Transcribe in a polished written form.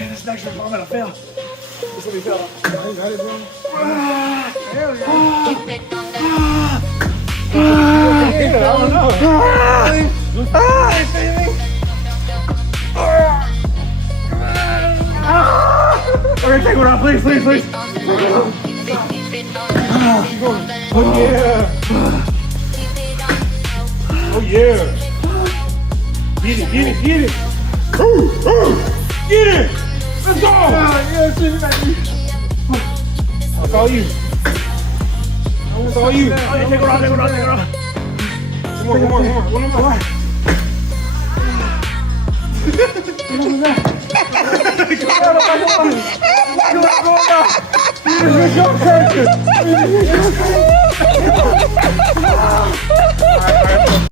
Okay, this next one, I'm gonna fail. This will be fail. Yeah, you got it, bro. Hell yeah. I don't know. Okay, take one out, please, please, please. Oh, yeah. Oh, yeah. Get it, get it, get it. Get it. Let's go. That's all you. That's all you. Okay, take one out, take one out, take one out. Come on, come on, come on. One more. Come on, come on.